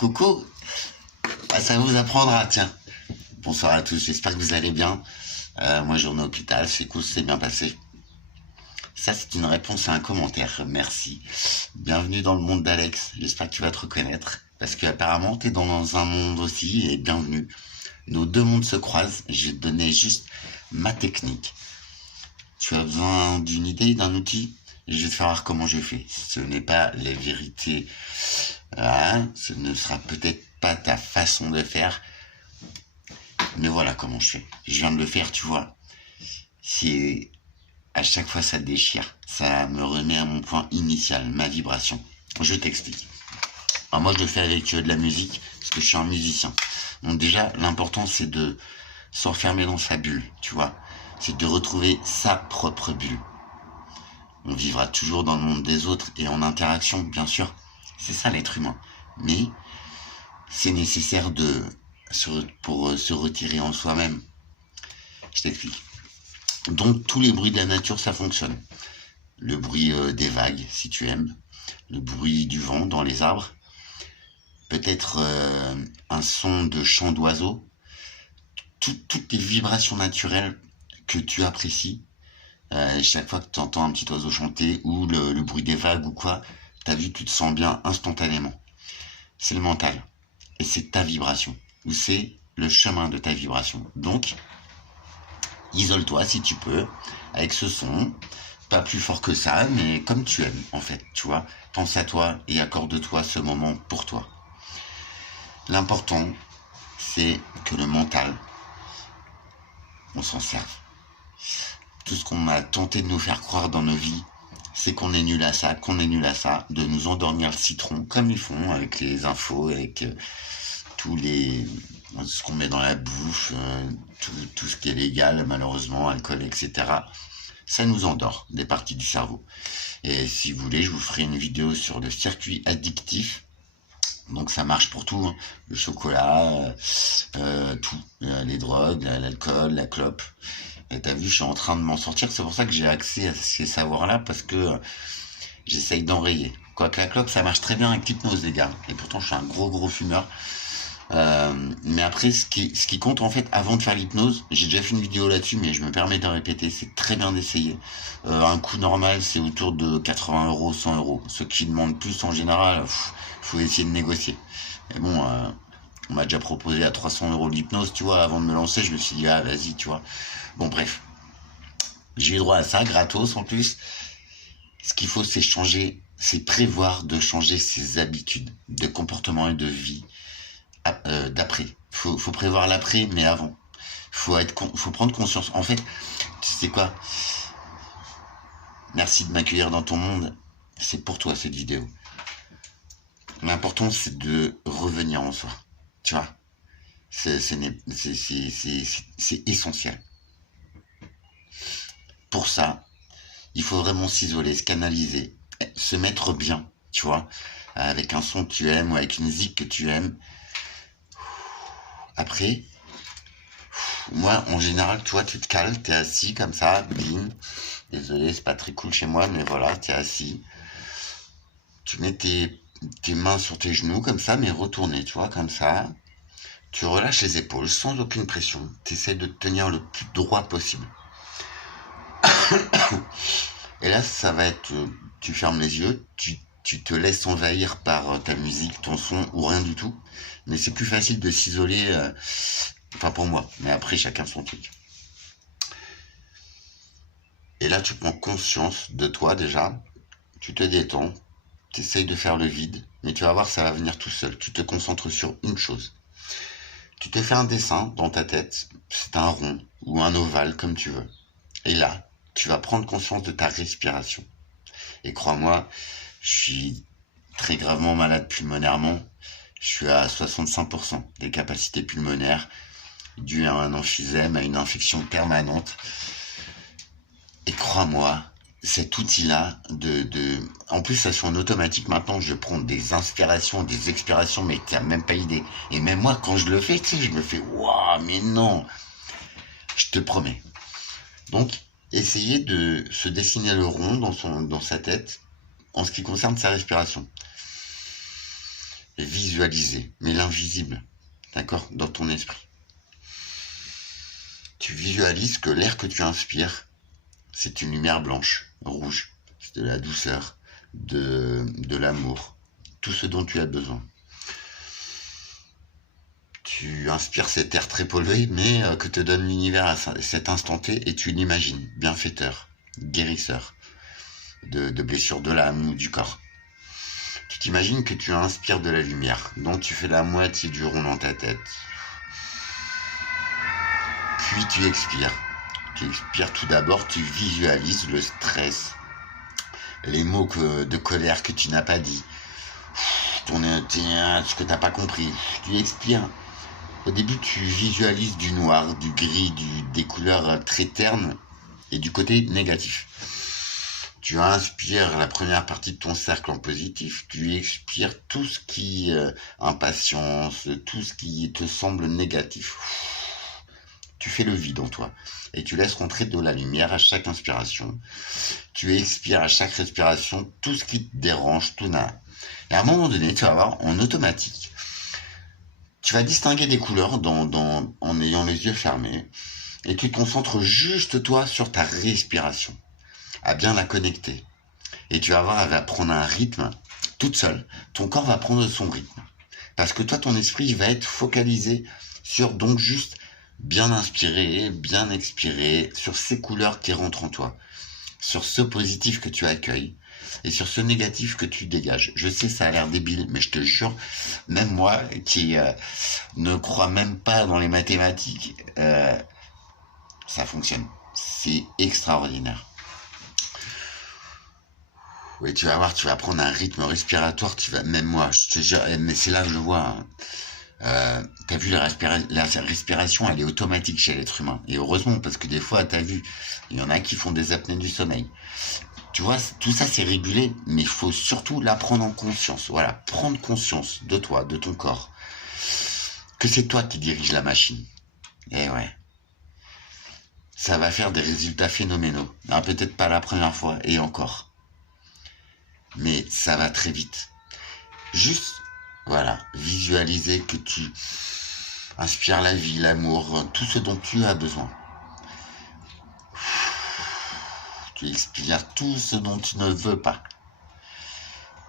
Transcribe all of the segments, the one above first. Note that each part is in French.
Coucou, ça vous apprendra, tiens. Bonsoir à tous, j'espère que vous allez bien. Moi, journée hôpital, c'est cool, c'est bien passé. Ça, c'est une réponse à un commentaire, merci. Bienvenue dans le monde d'Alex, j'espère que tu vas te reconnaître. Parce que apparemment, tu es dans un monde aussi, et bienvenue. Nos deux mondes se croisent, je vais te donner juste ma technique. Tu as besoin d'une idée, d'un outil, et je vais te faire voir comment je fais. Ce n'est pas la vérité, ce ne sera peut-être pas ta façon de faire, mais voilà comment je fais. Je viens de le faire, tu vois. C'est à chaque fois ça déchire, ça me remet à mon point initial, ma vibration. Je t'explique. Alors moi je le fais avec de la musique, parce que je suis un musicien. Donc déjà, l'important c'est de s'enfermer dans sa bulle, tu vois. C'est de retrouver sa propre bulle. On vivra toujours dans le monde des autres et en interaction, bien sûr. C'est ça l'être humain. Mais c'est nécessaire pour se retirer en soi-même. Je t'explique. Donc tous les bruits de la nature, ça fonctionne. Le bruit des vagues, si tu aimes. Le bruit du vent dans les arbres. Peut-être un son de chant d'oiseau. Toutes les vibrations naturelles que tu apprécies. Chaque fois que tu entends un petit oiseau chanter ou le bruit des vagues ou quoi, t'as vu, tu te sens bien instantanément. C'est le mental. Et c'est ta vibration. Ou c'est le chemin de ta vibration. Donc, isole-toi si tu peux, avec ce son. Pas plus fort que ça, mais comme tu aimes, en fait, tu vois. Pense à toi et accorde-toi ce moment pour toi. L'important, c'est que le mental, on s'en serve. Tout ce qu'on a tenté de nous faire croire dans nos vies, c'est qu'on est nul à ça, de nous endormir le citron, comme ils font avec les infos, avec ce qu'on met dans la bouche, tout ce qui est légal, malheureusement, alcool, etc. Ça nous endort des parties du cerveau. Et si vous voulez, je vous ferai une vidéo sur le circuit addictif. Donc ça marche pour tout, hein. Le chocolat, tout, les drogues, l'alcool, la clope. Et t'as vu, je suis en train de m'en sortir. C'est pour ça que j'ai accès à ces savoirs-là, parce que j'essaye d'enrayer. Quoique la clope, ça marche très bien avec l'hypnose, les gars. Et pourtant, je suis un gros fumeur. Mais après, ce qui compte, en fait, avant de faire l'hypnose, j'ai déjà fait une vidéo là-dessus, mais je me permets de répéter, c'est très bien d'essayer. Un coût normal, c'est autour de 80 €, 100 €. Ceux qui demandent plus, en général, faut essayer de négocier. Mais bon, on m'a déjà proposé à 300 € l'hypnose, tu vois. Avant de me lancer, je me suis dit, ah, vas-y, tu vois. Bon, bref. J'ai eu droit à ça, gratos, en plus. Ce qu'il faut, c'est prévoir de changer ses habitudes de comportement et de vie d'après. Faut prévoir l'après, mais avant. Faut prendre conscience. En fait, tu sais quoi? Merci de m'accueillir dans ton monde. C'est pour toi, cette vidéo. L'important, c'est de revenir en soi. Tu vois? C'est essentiel. Pour ça, il faut vraiment s'isoler, se canaliser, se mettre bien, tu vois? Avec un son que tu aimes ou avec une musique que tu aimes. Après, moi, en général, tu vois, tu te cales, t'es assis comme ça, bim. Désolé, c'est pas très cool chez moi, mais voilà, t'es assis. Tu mets tes mains sur tes genoux, comme ça, mais retournées, tu vois, comme ça. Tu relâches les épaules sans aucune pression. Tu essaies de te tenir le plus droit possible. Et là, ça va être, tu fermes les yeux, tu te laisses envahir par ta musique, ton son ou rien du tout. Mais c'est plus facile de s'isoler, enfin pour moi, mais après chacun son truc. Et là, tu prends conscience de toi déjà, tu te détends, tu essayes de faire le vide, mais tu vas voir, ça va venir tout seul. Tu te concentres sur une chose. Tu te fais un dessin dans ta tête, c'est un rond ou un ovale, comme tu veux. Et là, tu vas prendre conscience de ta respiration. Et crois-moi, je suis très gravement malade pulmonairement. Je suis à 65% des capacités pulmonaires dues à un emphysème, à une infection permanente. Et crois-moi, cet outil-là, en plus, ça se fait en automatique maintenant. Je prends des inspirations, des expirations, mais t'as même pas idée. Et même moi, quand je le fais, tu sais, je me fais, waouh, mais non. Je te promets. Donc, essayez de se dessiner le rond dans sa tête en ce qui concerne sa respiration. visualiser, mais l'invisible, d'accord, dans ton esprit. Tu visualises que l'air que tu inspires, c'est une lumière blanche, rouge, c'est de la douceur, de l'amour, tout ce dont tu as besoin. Tu inspires cet air très pollué, mais que te donne l'univers à cet instant T, et tu l'imagines bienfaiteur, guérisseur de blessures de l'âme ou du corps. Tu t'imagines que tu inspires de la lumière, dont tu fais la moitié du rond dans ta tête. Puis tu expires. Tu expires tout d'abord, tu visualises le stress, les mots de colère que tu n'as pas dit, ce que tu n'as pas compris. Tu expires. Au début, tu visualises du noir, du gris, des couleurs très ternes et du côté négatif. Tu inspires la première partie de ton cercle en positif. Tu expires tout ce qui impatience, tout ce qui te semble négatif. Tu fais le vide en toi et tu laisses rentrer de la lumière à chaque inspiration. Tu expires à chaque respiration tout ce qui te dérange, tout n'a. Et à un moment donné, tu vas voir en automatique, tu vas distinguer des couleurs en ayant les yeux fermés et tu te concentres juste toi sur ta respiration, à bien la connecter. Et tu vas voir, elle va prendre un rythme toute seule. Ton corps va prendre son rythme. Parce que toi, ton esprit va être focalisé sur donc juste bien inspirer, bien expirer, sur ces couleurs qui rentrent en toi, sur ce positif que tu accueilles et sur ce négatif que tu dégages. Je sais, ça a l'air débile, mais je te jure, même moi qui ne crois même pas dans les mathématiques, ça fonctionne. C'est extraordinaire. Oui, tu vas voir, tu vas prendre un rythme respiratoire, même moi, je te jure, mais c'est là que je vois. T'as vu, la respiration, elle est automatique chez l'être humain. Et heureusement, parce que des fois, t'as vu, il y en a qui font des apnées du sommeil. Tu vois, tout ça, c'est régulé, mais il faut surtout la prendre en conscience. Voilà, prendre conscience de toi, de ton corps. Que c'est toi qui dirige la machine. Et ouais. Ça va faire des résultats phénoménaux. Ah, peut-être pas la première fois, et encore. Mais ça va très vite. Juste, voilà, visualiser que tu inspires la vie, l'amour, tout ce dont tu as besoin. Tu expires tout ce dont tu ne veux pas.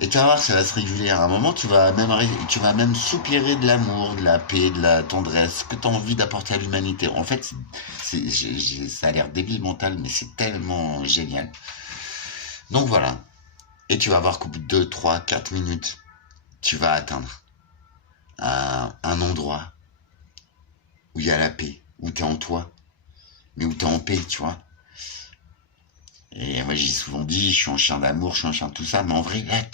Et tu vas voir, ça va se réguler. À un moment, tu vas même soupirer de l'amour, de la paix, de la tendresse, que tu as envie d'apporter à l'humanité. En fait, ça a l'air débile mental, mais c'est tellement génial. Donc voilà. Et tu vas voir qu'au bout de 2, 3, 4 minutes, tu vas atteindre un endroit où il y a la paix, où tu es en toi, mais où tu es en paix, tu vois. Et moi, j'ai souvent dit, je suis un chien d'amour, je suis un chien de tout ça, mais en vrai, là,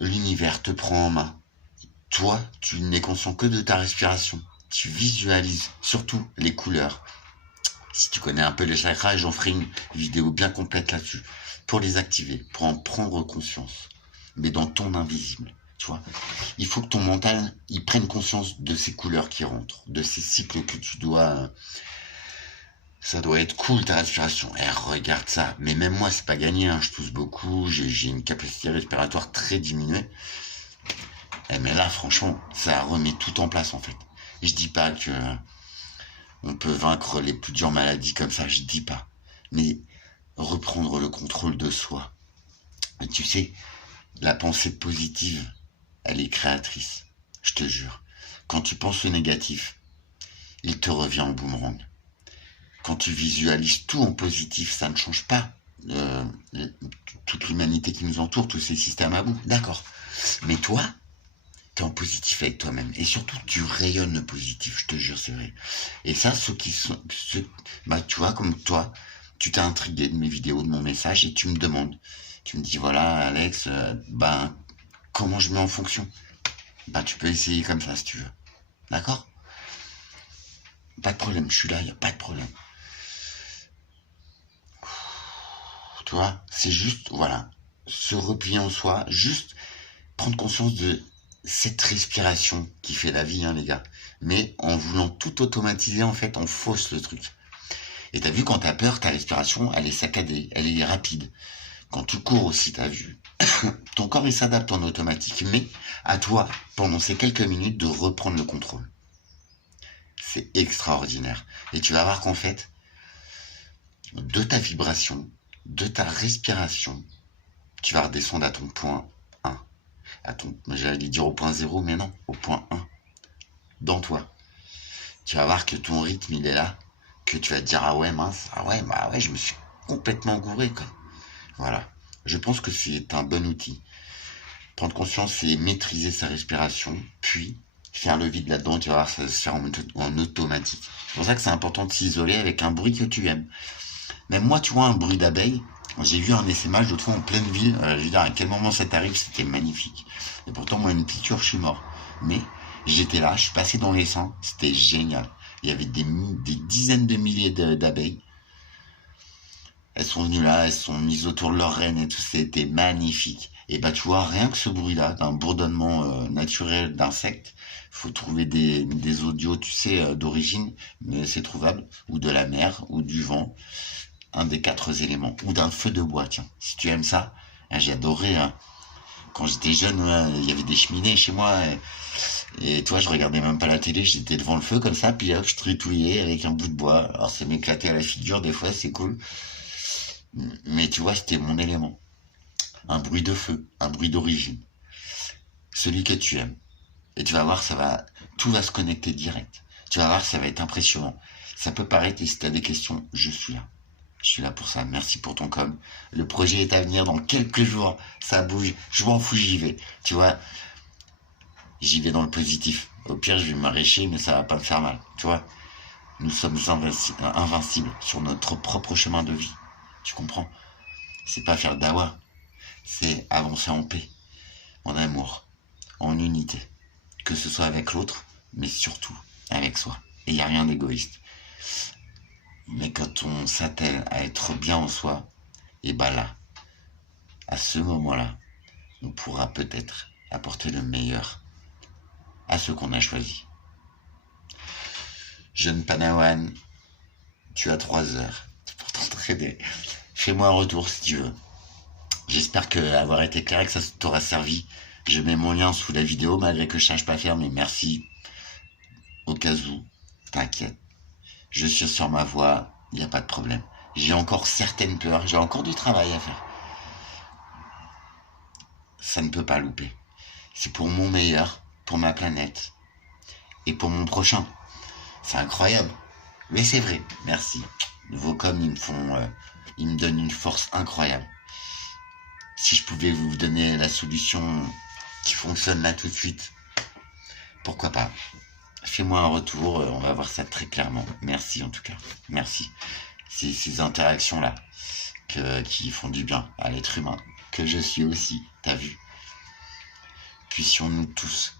l'univers te prend en main. Toi, tu n'es conscient que de ta respiration. Tu visualises surtout les couleurs. Si tu connais un peu les chakras, j'en ferai une vidéo bien complète là-dessus, pour les activer, pour en prendre conscience, mais dans ton invisible. Tu vois, il faut que ton mental, il prenne conscience de ces couleurs qui rentrent, de ces cycles que tu dois. Ça doit être cool ta respiration. Eh, regarde ça. Mais même moi, c'est pas gagné. Hein. Je tousse beaucoup. J'ai une capacité respiratoire très diminuée. Eh, mais là, franchement, ça remet tout en place en fait. Et je dis pas que on peut vaincre les plus dures maladies comme ça. Je dis pas. Mais reprendre le contrôle de soi. Et tu sais, la pensée positive, elle est créatrice. Je te jure. Quand tu penses au négatif, il te revient en boomerang. Quand tu visualises tout en positif, ça ne change pas toute l'humanité qui nous entoure, tous ces systèmes à bout. D'accord. Mais toi, tu es en positif avec toi-même. Et surtout, tu rayonnes le positif, je te jure, c'est vrai. Et ça, tu vois, comme toi, tu t'es intrigué de mes vidéos, de mon message, et tu me demandes. Tu me dis, voilà, Alex, comment je mets en fonction? Tu peux essayer comme ça, si tu veux. D'accord? Pas de problème, je suis là, il n'y a pas de problème. Tu vois, c'est juste, voilà, se replier en soi, juste prendre conscience de cette respiration qui fait la vie, hein, les gars. Mais en voulant tout automatiser, en fait, on fausse le truc. Et t'as vu, quand t'as peur, ta respiration, elle est saccadée, elle est rapide. Quand tu cours aussi, t'as vu, ton corps il s'adapte en automatique, mais à toi, pendant ces quelques minutes, de reprendre le contrôle. C'est extraordinaire. Et tu vas voir qu'en fait, de ta vibration, de ta respiration, tu vas redescendre à ton point 1. J'allais dire au point 0, mais non, au point 1. Dans toi. Tu vas voir que ton rythme, il est là, que tu vas te dire, ah ouais, mince, ah ouais, bah ouais, je me suis complètement gouré, quoi. Voilà. Je pense que c'est un bon outil. Prendre conscience, c'est maîtriser sa respiration, puis faire le vide là-dedans, tu vas voir, ça va se faire en automatique. C'est pour ça que c'est important de s'isoler avec un bruit que tu aimes. Même moi, tu vois, un bruit d'abeille, j'ai vu un essaimage l'autre fois en pleine ville, je veux dire, à quel moment ça t'arrive, c'était magnifique. Et pourtant, moi, une piqûre, je suis mort. Mais j'étais là, je suis passé dans l'essaim, c'était génial. Il y avait des dizaines de milliers d'abeilles. Elles sont venues là, elles sont mises autour de leur reine et tout, c'était magnifique. Et bah tu vois, rien que ce bruit-là, d'un bourdonnement naturel d'insectes, faut trouver des audios, tu sais, d'origine, mais c'est trouvable, ou de la mer, ou du vent, un des 4 éléments, ou d'un feu de bois, tiens. Si tu aimes ça, hein, j'ai adoré, hein. Quand j'étais jeune, il y avait des cheminées chez moi, et toi, je regardais même pas la télé, j'étais devant le feu comme ça, puis hop, je tritouillais avec un bout de bois. Alors ça m'éclatait à la figure, des fois, c'est cool. Mais tu vois, c'était mon élément. Un bruit de feu, un bruit d'origine. Celui que tu aimes. Et tu vas voir, tout va se connecter direct. Tu vas voir, ça va être impressionnant. Ça peut paraître, et si tu as des questions, je suis là. Je suis là pour ça. Merci pour ton com. Le projet est à venir dans quelques jours. Ça bouge. Je m'en fous, j'y vais. Tu vois, j'y vais dans le positif. Au pire, je vais m'arracher, mais ça va pas me faire mal. Tu vois, nous sommes invincibles sur notre propre chemin de vie. Tu comprends? C'est pas faire dawa. C'est avancer en paix, en amour, en unité. Que ce soit avec l'autre, mais surtout avec soi. Et il n'y a rien d'égoïste. Mais quand on s'attelle à être bien en soi, et bah là, à ce moment-là, on pourra peut-être apporter le meilleur à ceux qu'on a choisis. Jeune Panawan, tu as 3 heures pour t'entraîner. Fais-moi un retour si tu veux. J'espère avoir été clair et que ça t'aura servi. Je mets mon lien sous la vidéo malgré que je sache pas faire, mais merci. Au cas où, t'inquiète. Je suis sur ma voie, il n'y a pas de problème. J'ai encore certaines peurs, j'ai encore du travail à faire. Ça ne peut pas louper. C'est pour mon meilleur, pour ma planète et pour mon prochain. C'est incroyable. Mais c'est vrai, merci. Vos coms, ils me donnent une force incroyable. Si je pouvais vous donner la solution qui fonctionne là tout de suite, pourquoi pas. Fais-moi un retour, on va voir ça très clairement. Merci en tout cas, merci. C'est ces interactions-là qui font du bien à l'être humain, que je suis aussi, t'as vu. Puissions-nous tous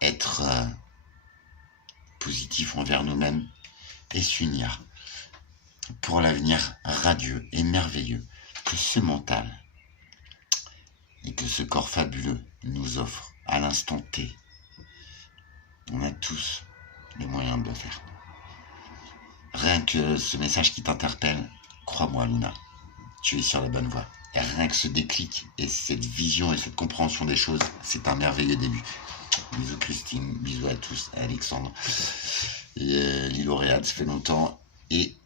être positifs envers nous-mêmes et s'unir pour l'avenir radieux et merveilleux que ce mental et que ce corps fabuleux nous offre à l'instant T. On a tous les moyens de le faire. Rien que ce message qui t'interpelle, crois-moi Luna, tu es sur la bonne voie. Et rien que ce déclic et cette vision et cette compréhension des choses, c'est un merveilleux début. Bisous Christine, bisous à tous, à Alexandre, Liloréal, ça fait longtemps, et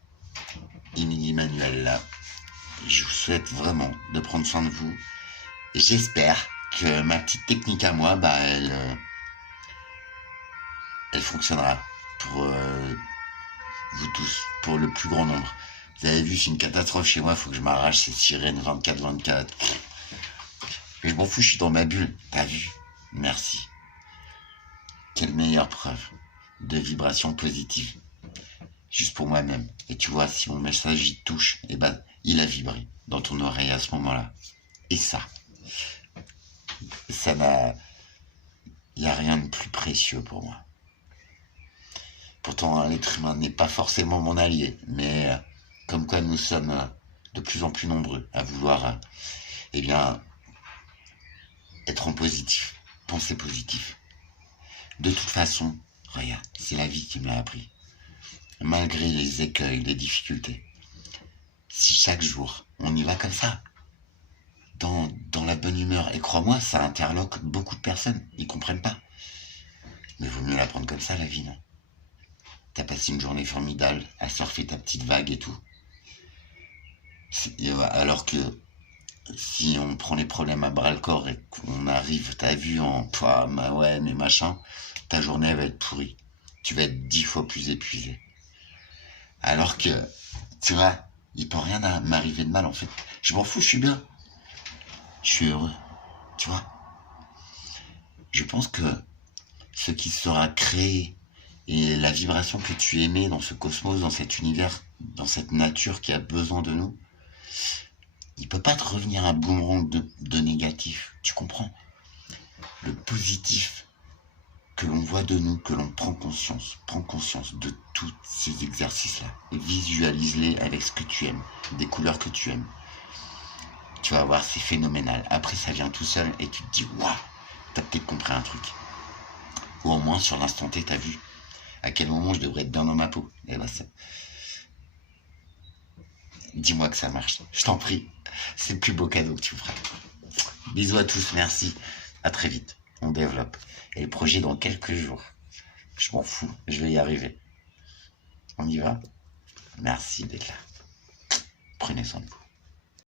Émilie Manuel là. Je vous souhaite vraiment de prendre soin de vous. Et j'espère que ma petite technique à moi, elle fonctionnera pour vous tous, pour le plus grand nombre. Vous avez vu, c'est une catastrophe chez moi, il faut que je m'arrache, c'est sirène 24-24. Mais je m'en fous, je suis dans ma bulle, t'as vu? Merci. Quelle meilleure preuve de vibration positive. Juste pour moi-même. Et tu vois, si mon message y touche, eh ben, il a vibré dans ton oreille à ce moment-là. Et ça n'a... Il n'y a rien de plus précieux pour moi. Pourtant, l'être humain n'est pas forcément mon allié, mais comme quoi nous sommes de plus en plus nombreux à vouloir, eh bien, être en positif, penser positif. De toute façon, regarde, c'est la vie qui me l'a appris. Malgré les écueils, les difficultés, Si chaque jour, on y va comme ça, dans la bonne humeur, et crois-moi, ça interloque beaucoup de personnes, ils comprennent pas. Mais vaut mieux la prendre comme ça, la vie, non? T'as passé une journée formidable à surfer ta petite vague et tout. Alors que si on prend les problèmes à bras le corps et qu'on arrive, t'as vu, en bah ouais, mais machin, ta journée elle va être pourrie. Tu vas être 10 fois plus épuisé. Alors que, tu vois, il peut rien m'arriver de mal en fait. Je m'en fous, je suis bien. Je suis heureux. Tu vois. Je pense que ce qui sera créé et la vibration que tu émets dans ce cosmos, dans cet univers, dans cette nature qui a besoin de nous, il peut pas te revenir un boomerang de négatif. Tu comprends? Le positif que l'on voit de nous, que l'on prend conscience de tous ces exercices-là et visualise-les avec ce que tu aimes, des couleurs que tu aimes. Tu vas voir, c'est phénoménal. Après, ça vient tout seul et tu te dis, waouh, t'as peut-être compris un truc. Ou au moins, sur l'instant T, t'as vu à quel moment je devrais être bien dans ma peau. Et ben, dis-moi que ça marche. Je t'en prie. C'est le plus beau cadeau que tu me feras. Bisous à tous, merci. À très vite. On développe. Et le projet dans quelques jours. Je m'en fous, je vais y arriver. On y va? Merci d'être là. Prenez soin de vous.